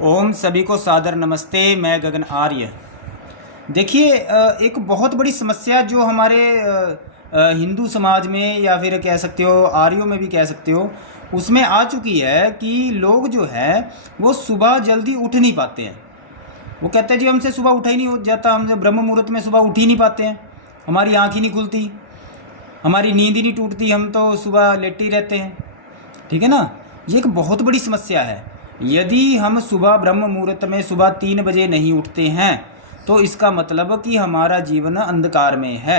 ओम सभी को सादर नमस्ते। मैं गगन आर्य। देखिए, एक बहुत बड़ी समस्या जो हमारे हिंदू समाज में या फिर कह सकते हो आर्यों में भी कह सकते हो, उसमें आ चुकी है कि लोग जो है वो सुबह जल्दी उठ नहीं पाते हैं। वो कहते हैं जी हमसे सुबह उठा ही नहीं हो जाता, हम जब ब्रह्म मुहूर्त में सुबह उठ ही नहीं पाते हैं, हमारी आँख ही नहीं खुलती, हमारी नींद ही नहीं टूटती, हम तो सुबह लेटे ही रहते हैं। ठीक है ना। ये एक बहुत बड़ी समस्या है। यदि हम सुबह ब्रह्म मुहूर्त में सुबह 3 बजे नहीं उठते हैं तो इसका मतलब कि हमारा जीवन अंधकार में है।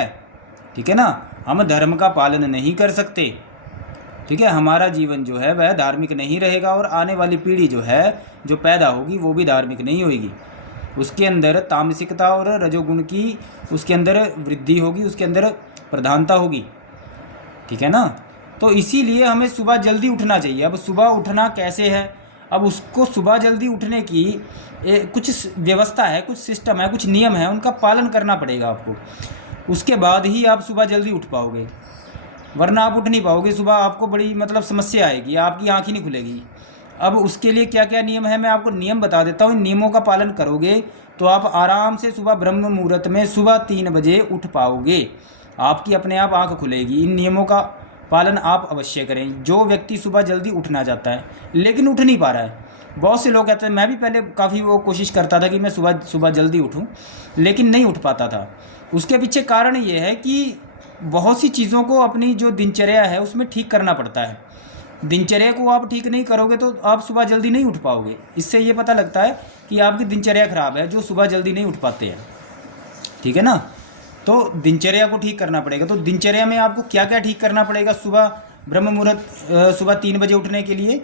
ठीक है ना। हम धर्म का पालन नहीं कर सकते। ठीक है, हमारा जीवन जो है वह धार्मिक नहीं रहेगा और आने वाली पीढ़ी जो है जो पैदा होगी वो भी धार्मिक नहीं होगी। उसके अंदर तामसिकता और रजोगुण की उसके अंदर वृद्धि होगी, उसके अंदर प्रधानता होगी। ठीक है ना। तो इसीलिए हमें सुबह जल्दी उठना चाहिए। अब सुबह उठना कैसे है? अब उसको सुबह जल्दी उठने की कुछ व्यवस्था है, कुछ सिस्टम है, कुछ नियम है, उनका पालन करना पड़ेगा आपको। उसके बाद ही आप सुबह जल्दी उठ पाओगे, वरना आप उठ नहीं पाओगे। सुबह आपको बड़ी समस्या आएगी, आपकी आँख ही नहीं खुलेगी। अब उसके लिए क्या क्या नियम है मैं आपको नियम बता देता हूँ। इन नियमों का पालन करोगे तो आप आराम से सुबह ब्रह्म मुहूर्त में सुबह 3 बजे उठ पाओगे, आपकी अपने आप आँख खुलेगी। इन नियमों का पालन आप अवश्य करें। जो व्यक्ति सुबह जल्दी उठना चाहता है लेकिन उठ नहीं पा रहा है, बहुत से लोग कहते हैं, मैं भी पहले काफ़ी वो कोशिश करता था कि मैं सुबह सुबह जल्दी उठूं, लेकिन नहीं उठ पाता था। उसके पीछे कारण ये है कि बहुत सी चीज़ों को अपनी जो दिनचर्या है उसमें ठीक करना पड़ता है। दिनचर्या को आप ठीक नहीं करोगे तो आप सुबह जल्दी नहीं उठ पाओगे। इससे ये पता लगता है कि आपकी दिनचर्या खराब है जो सुबह जल्दी नहीं उठ पाते हैं। ठीक है ना। तो दिनचर्या को ठीक करना पड़ेगा। तो दिनचर्या में आपको क्या क्या ठीक करना पड़ेगा सुबह ब्रह्म मुहूर्त सुबह 3 बजे उठने के लिए?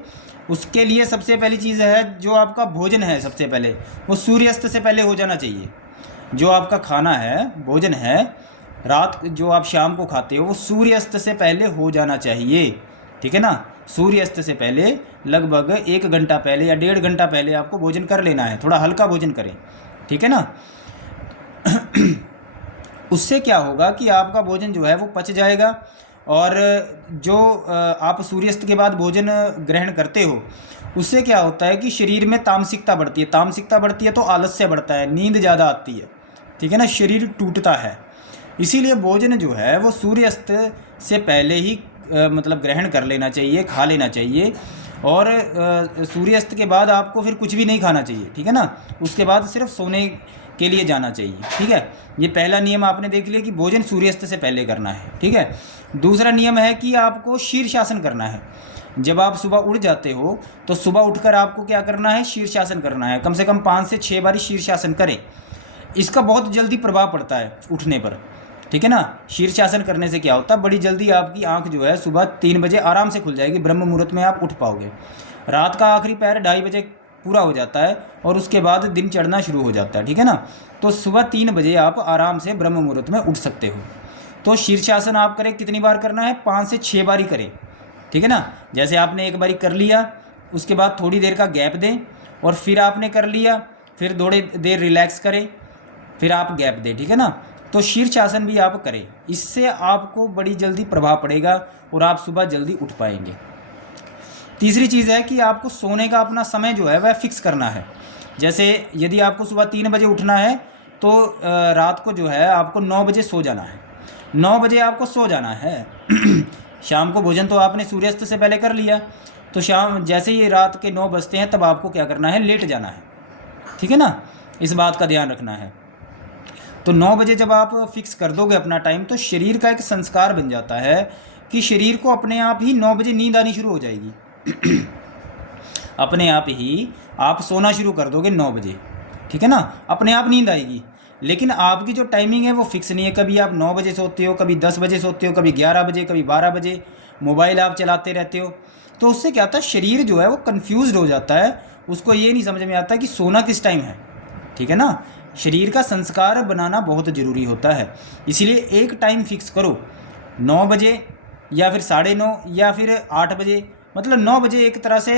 उसके लिए सबसे पहली चीज़ है, जो आपका भोजन है सबसे पहले वो सूर्यास्त से पहले हो जाना चाहिए। जो आपका खाना है, भोजन है, रात जो आप शाम को खाते हो वो सूर्यास्त से पहले हो जाना चाहिए। ठीक है ना। सूर्यास्त से पहले लगभग 1 घंटा पहले या 1.5 घंटा पहले आपको भोजन कर लेना है। थोड़ा हल्का भोजन करें। ठीक है ना। उससे क्या होगा कि आपका भोजन जो है वो पच जाएगा। और जो आप सूर्यास्त के बाद भोजन ग्रहण करते हो उससे क्या होता है कि शरीर में तामसिकता बढ़ती है। तामसिकता बढ़ती है तो आलस्य बढ़ता है, नींद ज़्यादा आती है। ठीक है ना। शरीर टूटता है। इसीलिए भोजन जो है वो सूर्यास्त से पहले ही ग्रहण कर लेना चाहिए, खा लेना चाहिए। और सूर्यास्त के बाद आपको फिर कुछ भी नहीं खाना चाहिए। ठीक है ना। उसके बाद सिर्फ सोने के लिए जाना चाहिए। ठीक है। ये पहला नियम आपने देख लिया कि भोजन सूर्यास्त से पहले करना है। ठीक है। दूसरा नियम है कि आपको शीर्षासन करना है। जब आप सुबह उठ जाते हो तो सुबह उठकर आपको क्या करना है? शीर्षासन करना है। कम से कम 5 से 6 बार शीर्षासन करें। इसका बहुत जल्दी प्रभाव पड़ता है उठने पर। ठीक है ना। शीर्षासन करने से क्या होता है, बड़ी जल्दी आपकी आंख जो है सुबह 3 बजे आराम से खुल जाएगी। ब्रह्म मुहूर्त में आप उठ पाओगे। रात का आखिरी पैर 2:30 बजे पूरा हो जाता है और उसके बाद दिन चढ़ना शुरू हो जाता है। ठीक है ना। तो सुबह 3 बजे आप आराम से ब्रह्म मुहूर्त में उठ सकते हो। तो शीर्षासन आप करें, कितनी बार करना है? 5 से 6 बार ही करें। ठीक है ना। जैसे आपने एक बारी कर लिया, उसके बाद थोड़ी देर का गैप दें, और फिर आपने कर लिया, फिर थोड़ी देर रिलैक्स करें, फिर आप गैप दें। ठीक है ना। तो शीर्षासन भी आप करें। इससे आपको बड़ी जल्दी प्रभाव पड़ेगा और आप सुबह जल्दी उठ पाएंगे। तीसरी चीज़ है कि आपको सोने का अपना समय जो है वह फिक्स करना है। जैसे यदि आपको सुबह 3 बजे उठना है तो रात को जो है आपको 9 बजे सो जाना है। 9 बजे आपको सो जाना है। शाम को भोजन तो आपने सूर्यास्त से पहले कर लिया, तो शाम जैसे ही रात के 9 बजते हैं तब आपको क्या करना है? लेट जाना है। ठीक है ना। इस बात का ध्यान रखना है। तो 9 बजे जब आप फिक्स कर दोगे अपना टाइम, तो शरीर का एक संस्कार बन जाता है कि शरीर को अपने आप ही 9 बजे नींद आनी शुरू हो जाएगी। अपने आप ही आप सोना शुरू कर दोगे 9 बजे। ठीक है ना। अपने आप नींद आएगी। लेकिन आपकी जो टाइमिंग है वो फिक्स नहीं है। कभी आप 9 बजे सोते हो, कभी 10 बजे सोते हो, कभी 11 बजे, कभी 12 बजे। मोबाइल आप चलाते रहते हो। तो उससे क्या होता है, शरीर जो है वो कन्फ्यूज़ हो जाता है। उसको ये नहीं समझ में आता कि सोना किस टाइम है। ठीक है ना। शरीर का संस्कार बनाना बहुत ज़रूरी होता है। इसीलिए एक टाइम फिक्स करो, 9 बजे या फिर 9:30 या फिर 8 बजे। 9 बजे एक तरह से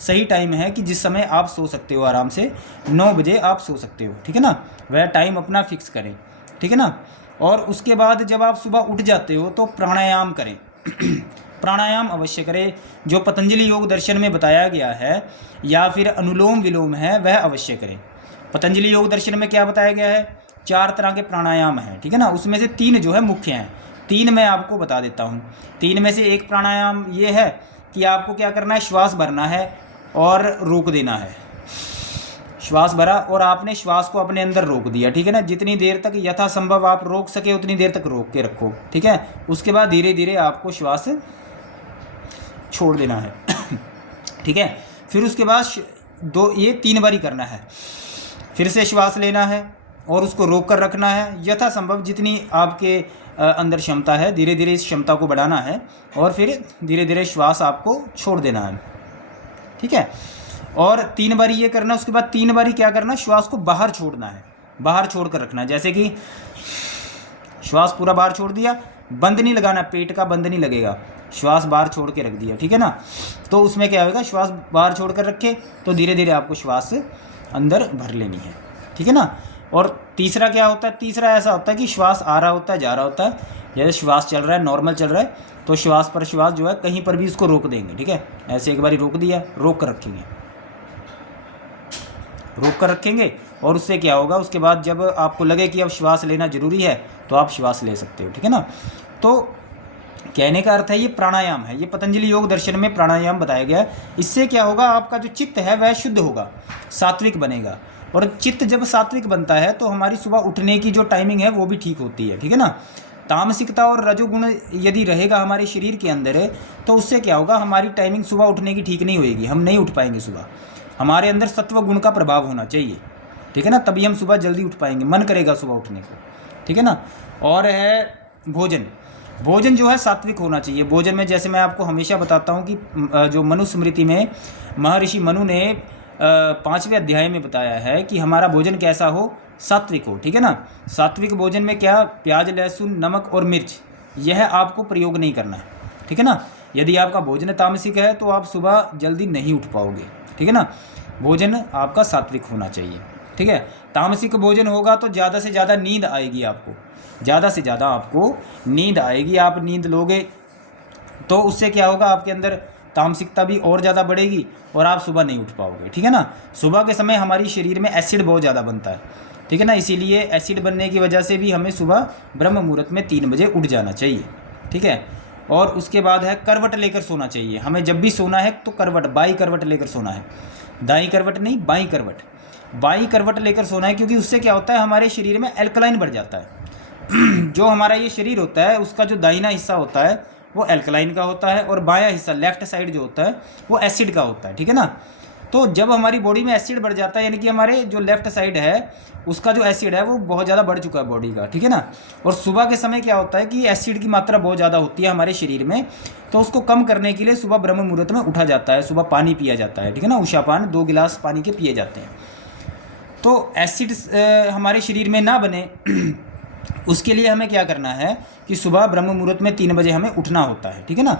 सही टाइम है कि जिस समय आप सो सकते हो आराम से। 9 बजे आप सो सकते हो। ठीक है ना। वह टाइम अपना फिक्स करें। ठीक है ना। और उसके बाद जब आप सुबह उठ जाते हो तो प्राणायाम करें। प्राणायाम अवश्य करें। जो पतंजलि योग दर्शन में बताया गया है या फिर अनुलोम विलोम है वह अवश्य करें। पतंजलि योग दर्शन में क्या बताया गया है, 4 तरह के प्राणायाम हैं, ठीक है ना। उसमें से 3 जो है मुख्य हैं, 3 मैं आपको बता देता हूँ। 3 में से एक प्राणायाम ये है कि आपको क्या करना है, श्वास भरना है और रोक देना है। श्वास भरा और आपने श्वास को अपने अंदर रोक दिया, ठीक है ना। जितनी देर तक यथासंभव आप रोक सके उतनी देर तक रोक के रखो, ठीक है। उसके बाद धीरे धीरे आपको श्वास छोड़ देना है ठीक है। फिर उसके बाद ये 3 बारी करना है। फिर से श्वास लेना है और उसको रोक कर रखना है, यथासंभव जितनी आपके अंदर क्षमता है धीरे धीरे इस क्षमता को बढ़ाना है और फिर धीरे धीरे श्वास आपको छोड़ देना है, ठीक है। और 3 बारी ये करना। उसके बाद 3 बारी क्या करना, श्वास को बाहर छोड़ना है, बाहर छोड़ कर रखना है। जैसे कि श्वास पूरा बाहर छोड़ दिया, बंद नहीं लगाना, पेट का बंद नहीं लगेगा, श्वास बाहर छोड़ के रख दिया, ठीक है ना। तो उसमें क्या होगा, श्वास बाहर छोड़ कर रखे तो धीरे धीरे आपको श्वास अंदर भर लेनी है, ठीक है ना। और तीसरा क्या होता है, तीसरा ऐसा होता है कि श्वास आ रहा होता है जा रहा होता है, जैसे श्वास चल रहा है नॉर्मल चल रहा है तो श्वास पर श्वास जो है कहीं पर भी इसको रोक देंगे, ठीक है। ऐसे एक बारी रोक दिया, रोक कर रखेंगे, रोक कर रखेंगे और उससे क्या होगा, उसके बाद जब आपको लगे कि अब श्वास लेना ज़रूरी है तो आप श्वास ले सकते हो, ठीक है ना। तो कहने का अर्थ है ये प्राणायाम है, ये पतंजलि योग दर्शन में प्राणायाम बताया गया है। इससे क्या होगा, आपका जो चित्त है वह शुद्ध होगा, सात्विक बनेगा। और चित्त जब सात्विक बनता है तो हमारी सुबह उठने की जो टाइमिंग है वो भी ठीक होती है, ठीक है ना। तामसिकता और रजोगुण यदि रहेगा हमारे शरीर के अंदर है तो उससे क्या होगा, हमारी टाइमिंग सुबह उठने की ठीक नहीं होएगी, हम नहीं उठ पाएंगे सुबह। हमारे अंदर सत्व गुण का प्रभाव होना चाहिए, ठीक है ना, तभी हम सुबह जल्दी उठ पाएंगे, मन करेगा सुबह उठने को, ठीक है ना। और है भोजन, भोजन जो है सात्विक होना चाहिए। भोजन में जैसे मैं आपको हमेशा बताता हूँ कि जो मनुस्मृति में महर्षि मनु ने 5वें अध्याय में बताया है कि हमारा भोजन कैसा हो, सात्विक हो, ठीक है ना। सात्विक भोजन में क्या, प्याज लहसुन नमक और मिर्च यह आपको प्रयोग नहीं करना है, ठीक है ना। यदि आपका भोजन तामसिक है तो आप सुबह जल्दी नहीं उठ पाओगे, ठीक है ना। भोजन आपका सात्विक होना चाहिए, ठीक है। तामसिक भोजन होगा तो ज़्यादा से ज़्यादा नींद आएगी आपको, ज़्यादा से ज़्यादा आपको नींद आएगी, आप नींद लोगे तो उससे क्या होगा, आपके अंदर तामसिकता भी और ज़्यादा बढ़ेगी और आप सुबह नहीं उठ पाओगे, ठीक है ना। सुबह के समय हमारी शरीर में एसिड बहुत ज़्यादा बनता है, ठीक है ना, इसीलिए एसिड बनने की वजह से भी हमें सुबह ब्रह्म मुहूर्त में 3 बजे उठ जाना चाहिए, ठीक है। और उसके बाद है करवट लेकर सोना चाहिए। हमें जब भी सोना है तो करवट, बाई करवट लेकर सोना है, दाई करवट नहीं, बाई करवट, बाई करवट लेकर सोना है। क्योंकि उससे क्या होता है, हमारे शरीर में एल्कलाइन बढ़ जाता है जो हमारा ये शरीर होता है उसका जो दाहिना हिस्सा होता है वो एल्कलाइन का होता है और बायां हिस्सा लेफ्ट साइड जो होता है वो एसिड का होता है, ठीक है ना। तो जब हमारी बॉडी में एसिड बढ़ जाता है, यानी कि हमारे जो लेफ्ट साइड है उसका जो एसिड है वो बहुत ज़्यादा बढ़ चुका है बॉडी का, ठीक है ना। और सुबह के समय क्या होता है कि एसिड की मात्रा बहुत ज़्यादा होती है हमारे शरीर में, तो उसको कम करने के लिए सुबह ब्रह्म मुहूर्त में उठा जाता है, सुबह पानी पिया जाता है, ठीक है ना। उषापान 2 गिलास पानी के पिए जाते हैं। तो एसिड हमारे शरीर में ना बने उसके लिए हमें क्या करना है कि सुबह ब्रह्म मुहूर्त में 3 बजे हमें उठना होता है, ठीक है ना।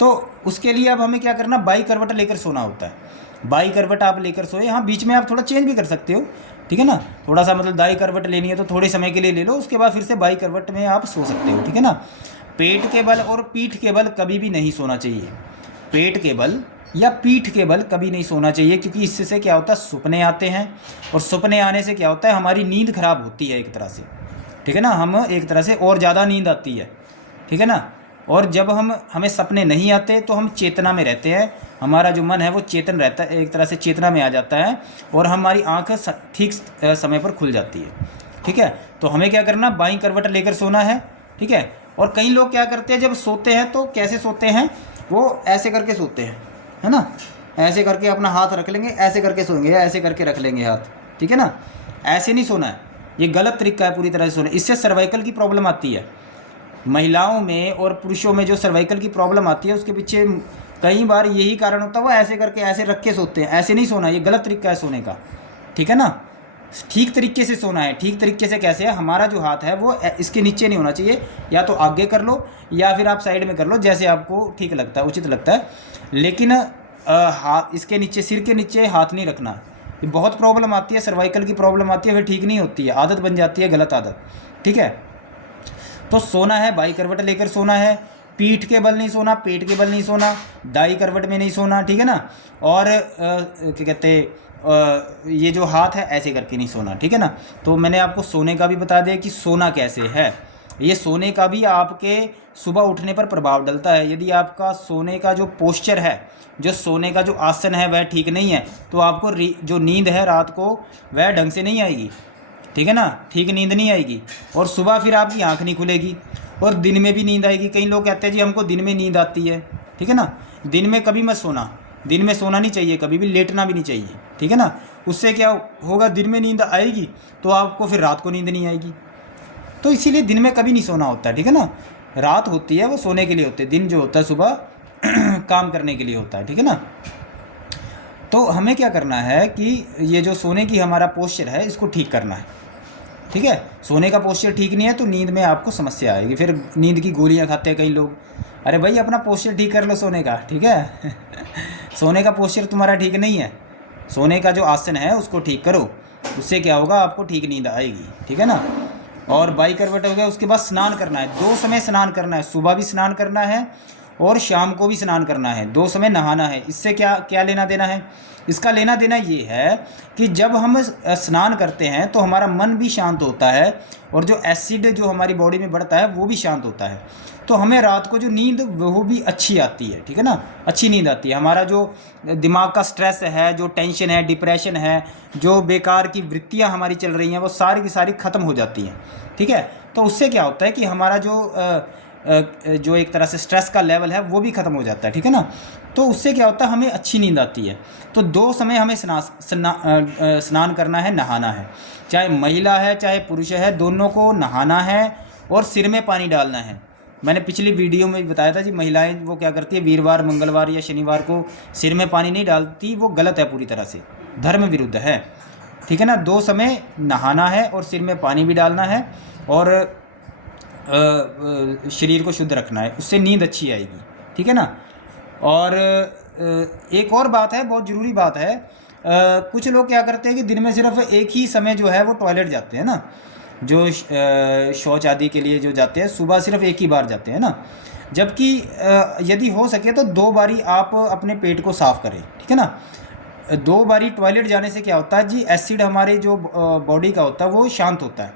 तो उसके लिए अब हमें क्या करना, बाई करवट लेकर सोना होता है। बाई करवट आप लेकर सोए, हाँ बीच में आप थोड़ा चेंज भी कर सकते हो, ठीक है ना। थोड़ा सा मतलब दाई करवट लेनी है तो थोड़े समय के लिए ले लो, उसके बाद फिर से बाई करवट में आप सो सकते हो, ठीक है ना। पेट के बल और पीठ के बल कभी भी नहीं सोना चाहिए, पेट के बल या पीठ के बल कभी नहीं सोना चाहिए, क्योंकि इससे से क्या होता है, सपने आते हैं और सपने आने से क्या होता है, हमारी नींद खराब होती है एक तरह से, ठीक है ना। हम एक तरह से और ज़्यादा नींद आती है, ठीक है ना। और जब हमें सपने नहीं आते तो हम चेतना में रहते हैं, हमारा जो मन है वो चेतन रहता है, एक तरह से चेतना में आ जाता है और हमारी आँख ठीक समय पर खुल जाती है, ठीक है। तो हमें क्या करना, बाईं करवट लेकर सोना है, ठीक है। और कई लोग क्या करते हैं, जब सोते हैं तो कैसे सोते हैं, वो ऐसे करके सोते हैं, है ना, ऐसे करके अपना हाथ रख लेंगे, ऐसे करके सोएंगे या ऐसे करके रख लेंगे हाथ, ठीक है ना। ऐसे नहीं सोना है, ये गलत तरीका है पूरी तरह से सोना। इससे सर्वाइकल की प्रॉब्लम आती है महिलाओं में और पुरुषों में, जो सर्वाइकल की प्रॉब्लम आती है उसके पीछे कई बार यही कारण होता है, वो ऐसे करके ऐसे रख के सोते हैं। ऐसे नहीं सोना, ये गलत तरीका है सोने का, ठीक है ना। ठीक तरीके से सोना है। ठीक तरीके से कैसे है, हमारा जो हाथ है वो इसके नीचे नहीं होना चाहिए, या तो आगे कर लो या फिर आप साइड में कर लो, जैसे आपको ठीक लगता है, उचित लगता है। लेकिन हाथ इसके नीचे, सिर के नीचे हाथ नहीं रखना। ये बहुत प्रॉब्लम आती है, सर्वाइकल की प्रॉब्लम आती है, फिर ठीक नहीं होती है, आदत बन जाती है, गलत आदत, ठीक है। तो सोना है, बाई करवट लेकर सोना है पीठ के बल नहीं सोना, पेट के बल नहीं सोना, दाई करवट में नहीं सोना, ठीक है ना। और क्या कहते ये जो हाथ है ऐसे करके नहीं सोना, ठीक है ना। तो मैंने आपको सोने का भी बता दिया कि सोना कैसे है। ये सोने का भी आपके सुबह उठने पर प्रभाव डलता है। यदि आपका सोने का जो पोस्चर है, जो सोने का जो आसन है वह ठीक नहीं है, तो आपको जो नींद है रात को वह ढंग से नहीं आएगी, ठीक है ना, ठीक नींद नहीं आएगी। और सुबह फिर आपकी आँख नहीं खुलेगी, और दिन में भी नींद आएगी। कई लोग कहते हैं जी हमको दिन में नींद आती है, ठीक है ना। दिन में कभी मत सोना, दिन में सोना नहीं चाहिए, कभी भी लेटना भी नहीं चाहिए, ठीक है ना। उससे क्या होगा, दिन में नींद आएगी तो आपको फिर रात को नींद नहीं आएगी। तो इसीलिए दिन में कभी नहीं सोना होता है, ठीक है ना। रात होती है वो सोने के लिए होती है, दिन जो होता है सुबह काम करने के लिए होता है, ठीक है ना। तो हमें क्या करना है कि ये जो सोने की हमारा पोस्चर है इसको ठीक करना है, ठीक है। सोने का पोस्चर ठीक नहीं है तो नींद में आपको समस्या आएगी, फिर नींद की गोलियां खाते हैं कई लोग। अरे भाई अपना पोस्चर ठीक कर लो सोने का, ठीक है सोने का पोस्चर तुम्हारा ठीक नहीं है, सोने का जो आसन है उसको ठीक करो, उससे क्या होगा, आपको ठीक नींद आएगी, ठीक है ना। और बाई करवट हो गया, उसके बाद स्नान करना है। 2 समय स्नान करना है, सुबह भी स्नान करना है और शाम को भी स्नान करना है, 2 समय नहाना है। इससे क्या क्या लेना देना है, इसका लेना देना ये है कि जब हम स्नान करते हैं तो हमारा मन भी शांत होता है, और जो एसिड जो हमारी बॉडी में बढ़ता है वो भी शांत होता है। तो हमें रात को जो नींद वो भी अच्छी आती है, ठीक है ना, अच्छी नींद आती है। हमारा जो दिमाग का स्ट्रेस है, जो टेंशन है, डिप्रेशन है, जो बेकार की वृत्तियाँ हमारी चल रही हैं वो सारी की सारी ख़त्म हो जाती हैं, ठीक है। तो उससे क्या होता है कि हमारा जो एक तरह से स्ट्रेस का लेवल है वो भी ख़त्म हो जाता है, ठीक है ना। तो उससे क्या होता है, हमें अच्छी नींद आती है। तो 2 समय हमें स्नान करना है, नहाना है। चाहे महिला है चाहे पुरुष है, दोनों को नहाना है और सिर में पानी डालना है। मैंने पिछली वीडियो में भी बताया था जी, महिलाएं वो क्या करती है, वीरवार मंगलवार या शनिवार को सिर में पानी नहीं डालती, वो गलत है, पूरी तरह से धर्म विरुद्ध है, ठीक है ना। 2 समय नहाना है और सिर में पानी भी डालना है, और शरीर को शुद्ध रखना है, उससे नींद अच्छी आएगी, ठीक है ना। और एक और बात है, बहुत ज़रूरी बात है, कुछ लोग क्या करते हैं कि दिन में सिर्फ एक ही समय जो है वो टॉयलेट जाते हैं ना, जो शौच आदि के लिए जो जाते हैं, सुबह सिर्फ एक ही बार जाते हैं ना। जबकि यदि हो सके तो 2 बारी आप अपने पेट को साफ़ करें, ठीक है ना। 2 बारी टॉयलेट जाने से क्या होता है जी, एसिड हमारे जो बॉडी का होता है वो शांत होता है,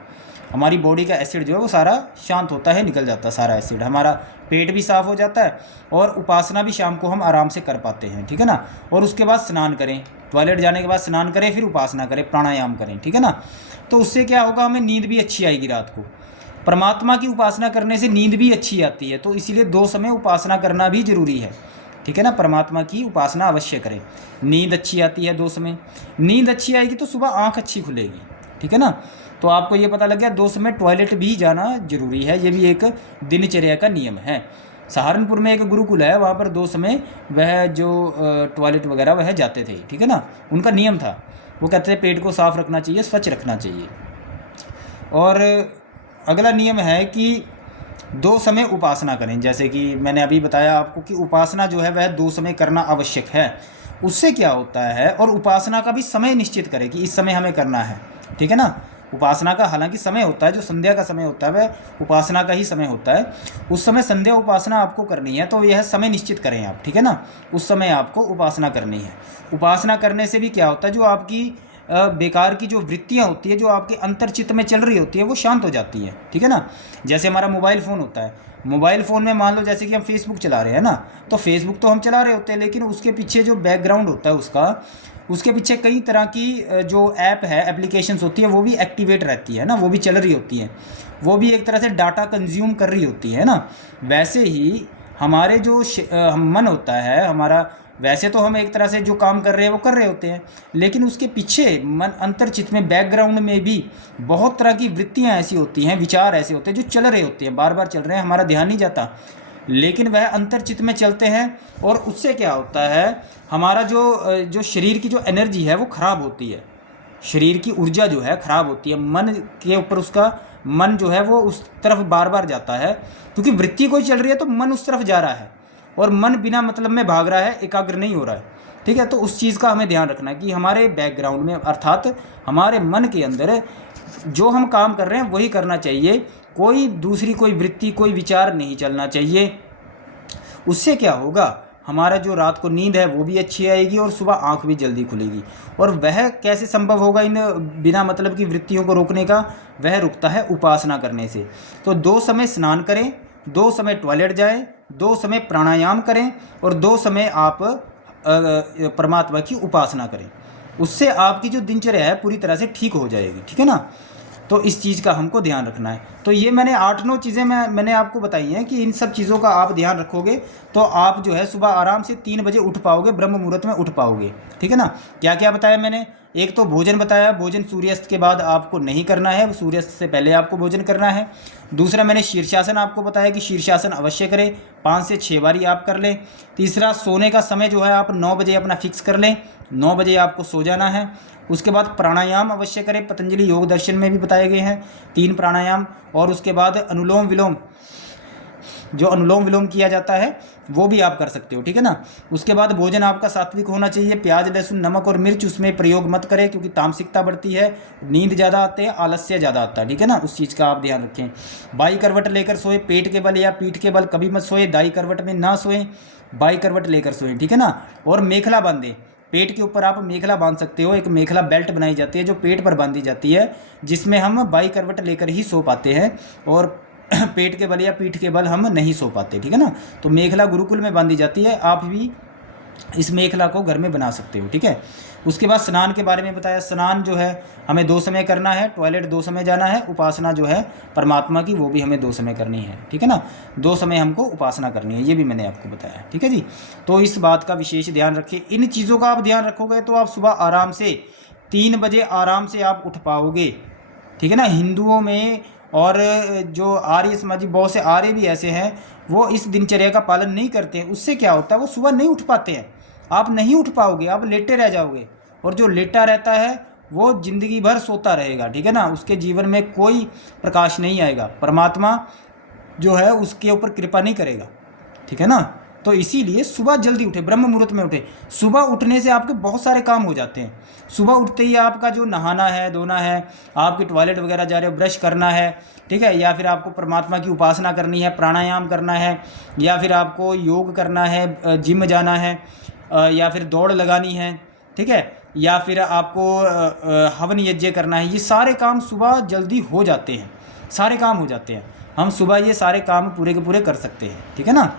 हमारी बॉडी का एसिड जो है वो सारा शांत होता है, निकल जाता है सारा एसिड, हमारा पेट भी साफ़ हो जाता है, और उपासना भी शाम को हम आराम से कर पाते हैं, ठीक है ना। और उसके बाद स्नान करें, टॉयलेट जाने के बाद स्नान करें, फिर उपासना करें, प्राणायाम करें, ठीक है ना। तो उससे क्या होगा, हमें नींद भी अच्छी आएगी रात को। परमात्मा की उपासना करने से नींद भी अच्छी आती है, तो इसीलिए 2 समय उपासना करना भी ज़रूरी है, ठीक है ना। परमात्मा की उपासना अवश्य करें, नींद अच्छी आती है 2 समय। नींद अच्छी आएगी तो सुबह आँख अच्छी खुलेगी, ठीक है ना। तो आपको ये पता लग गया, 2 समय टॉयलेट भी जाना जरूरी है, ये भी एक दिनचर्या का नियम है। सहारनपुर में एक गुरुकुल है, वहाँ पर 2 समय वह जो टॉयलेट वगैरह वह जाते थे, ठीक है ना, उनका नियम था। वो कहते थे पेट को साफ रखना चाहिए, स्वच्छ रखना चाहिए। और अगला नियम है कि 2 समय उपासना करें, जैसे कि मैंने अभी बताया आपको कि उपासना जो है वह 2 समय करना आवश्यक है। उससे क्या होता है, और उपासना का भी समय निश्चित करें कि इस समय हमें करना है, ठीक है ना। उपासना का हालांकि समय होता है, जो संध्या का समय होता है वह उपासना का ही समय होता है। उस समय संध्या उपासना आपको करनी है, तो यह समय निश्चित करें आप, ठीक है ना। उस समय आपको उपासना करनी है। उपासना करने से भी क्या होता है, जो आपकी बेकार की जो वृत्तियाँ होती है, जो आपके अंतर्चित्त में चल रही होती है, वो शांत हो जाती है, ठीक है ना। जैसे हमारा मोबाइल फ़ोन होता है, मोबाइल फ़ोन में मान लो जैसे कि हम फेसबुक चला रहे हैं ना, तो फेसबुक तो हम चला रहे होते हैं, लेकिन उसके पीछे जो बैकग्राउंड होता है उसके पीछे कई तरह की जो ऐप है, एप्लीकेशंस होती है, वो भी एक्टिवेट रहती है ना, वो भी चल रही होती हैं, वो भी एक तरह से डाटा कंज्यूम कर रही होती है ना। वैसे ही हमारे जो मन होता है हमारा, वैसे तो हम एक तरह से जो काम कर रहे हैं वो कर रहे होते हैं, लेकिन उसके पीछे मन अंतर्चित्त में, बैकग्राउंड में भी बहुत तरह की वृत्तियाँ ऐसी होती हैं, विचार ऐसे होते हैं जो चल रहे होते हैं, बार बार चल रहे हैं, हमारा ध्यान नहीं जाता, लेकिन वह अंतर्चित्त में चलते हैं। और उससे क्या होता है, हमारा जो शरीर की जो एनर्जी है वो ख़राब होती है, शरीर की ऊर्जा जो है ख़राब होती है, मन के ऊपर उसका मन जो है वो उस तरफ बार बार जाता है, क्योंकि वृत्ति कोई चल रही है तो मन उस तरफ जा रहा है, और मन बिना मतलब में भाग रहा है, एकाग्र नहीं हो रहा है, ठीक है। तो उस चीज़ का हमें ध्यान रखना है कि हमारे बैकग्राउंड में, अर्थात हमारे मन के अंदर जो हम काम कर रहे हैं वही करना चाहिए, कोई दूसरी कोई वृत्ति, कोई विचार नहीं चलना चाहिए, उससे क्या होगा, हमारा जो रात को नींद है वो भी अच्छी आएगी और सुबह आँख भी जल्दी खुलेगी। और वह कैसे संभव होगा इन बिना मतलब की वृत्तियों को रोकने का, वह रुकता है उपासना करने से। तो 2 समय स्नान करें, 2 समय टॉयलेट जाएं, 2 समय प्राणायाम करें और 2 समय आप परमात्मा की उपासना करें। उससे आपकी जो दिनचर्या है पूरी तरह से ठीक हो जाएगी, ठीक है ना। तो इस चीज़ का हमको ध्यान रखना है। तो ये मैंने 8-9 चीज़ें मैंने आपको बताई हैं कि इन सब चीज़ों का आप ध्यान रखोगे तो आप जो है सुबह आराम से 3 बजे उठ पाओगे, ब्रह्म मुहूर्त में उठ पाओगे, ठीक है ना। क्या क्या बताया मैंने, एक तो भोजन बताया, भोजन सूर्यास्त के बाद आपको नहीं करना है, सूर्यास्त से पहले आपको भोजन करना है। दूसरा मैंने शीर्षासन आपको बताया कि शीर्षासन अवश्य करें, 5 से 6 बारी आप कर लें। तीसरा सोने का समय जो है आप 9 बजे अपना फिक्स कर लें, 9 बजे आपको सो जाना है। उसके बाद प्राणायाम अवश्य करें, पतंजलि योग दर्शन में भी बताए गए हैं 3 प्राणायाम। और उसके बाद अनुलोम विलोम, जो अनुलोम विलोम किया जाता है वो भी आप कर सकते हो, ठीक है ना। उसके बाद भोजन आपका सात्विक होना चाहिए, प्याज लहसुन नमक और मिर्च उसमें प्रयोग मत करें क्योंकि तामसिकता बढ़ती है, नींद ज़्यादा आते हैं, आलस्य ज़्यादा आता है, ठीक है ना। उस चीज़ का आप ध्यान रखें। बाई करवट लेकर सोए, पेट के बल या पीठ के बल कभी मत सोए, दाई करवट में ना सोएं, बाई करवट लेकर सोएं, ठीक है ना। और मेखला बांधें, पेट के ऊपर आप मेखला बांध सकते हो, एक मेखला बेल्ट बनाई जाती है जो पेट पर बांधी जाती है, जिसमें हम बाई करवट लेकर ही सो पाते हैं और पेट के बल या पीठ के बल हम नहीं सो पाते, ठीक है ना। तो मेखला गुरुकुल में बांधी जाती है, आप भी इस मेखला को घर में बना सकते हो, ठीक है। उसके बाद स्नान के बारे में बताया, स्नान जो है हमें 2 समय करना है, टॉयलेट 2 समय जाना है, उपासना जो है परमात्मा की वो भी हमें 2 समय करनी है, ठीक है ना। 2 समय हमको उपासना करनी है, ये भी मैंने आपको बताया, ठीक है जी। तो इस बात का विशेष ध्यान रखें, इन चीज़ों का आप ध्यान रखोगे तो आप सुबह आराम से 3 बजे आराम से आप उठ पाओगे, ठीक है ना। हिंदुओं में और जो आर्य समाजी बहुत से आर्य भी ऐसे हैं वो इस दिनचर्या का पालन नहीं करते हैं, उससे क्या होता है वो सुबह नहीं उठ पाते हैं। आप नहीं उठ पाओगे, आप लेटे रह जाओगे और जो लेटा रहता है वो ज़िंदगी भर सोता रहेगा, ठीक है ना। उसके जीवन में कोई प्रकाश नहीं आएगा, परमात्मा जो है उसके ऊपर कृपा नहीं करेगा, ठीक है ना। तो इसीलिए सुबह जल्दी उठे, ब्रह्म मुहूर्त में उठे। सुबह उठने से आपके बहुत सारे काम हो जाते हैं। सुबह उठते ही आपका जो नहाना है धोना है, आपकी टॉयलेट वगैरह जा रहे हो, ब्रश करना है, ठीक है, या फिर आपको परमात्मा की उपासना करनी है, प्राणायाम करना है, या फिर आपको योग करना है, जिम जाना है, या फिर दौड़ लगानी है, ठीक है, या फिर आपको हवन यज्ञ करना है, ये सारे काम सुबह जल्दी हो जाते हैं, सारे काम हो जाते हैं। हम सुबह ये सारे काम पूरे के पूरे कर सकते हैं, ठीक है ना।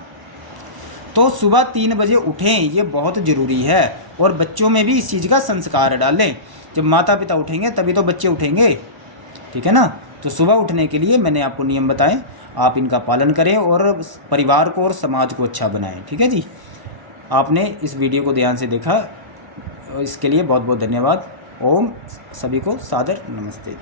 तो सुबह 3 बजे उठें, ये बहुत ज़रूरी है। और बच्चों में भी इस चीज़ का संस्कार डालें, जब माता पिता उठेंगे तभी तो बच्चे उठेंगे, ठीक है ना। तो सुबह उठने के लिए मैंने आपको नियम बताए, आप इनका पालन करें और परिवार को और समाज को अच्छा बनाएं, ठीक है जी। आपने इस वीडियो को ध्यान से देखा, इसके लिए बहुत बहुत धन्यवाद। ओम, सभी को सादर नमस्ते।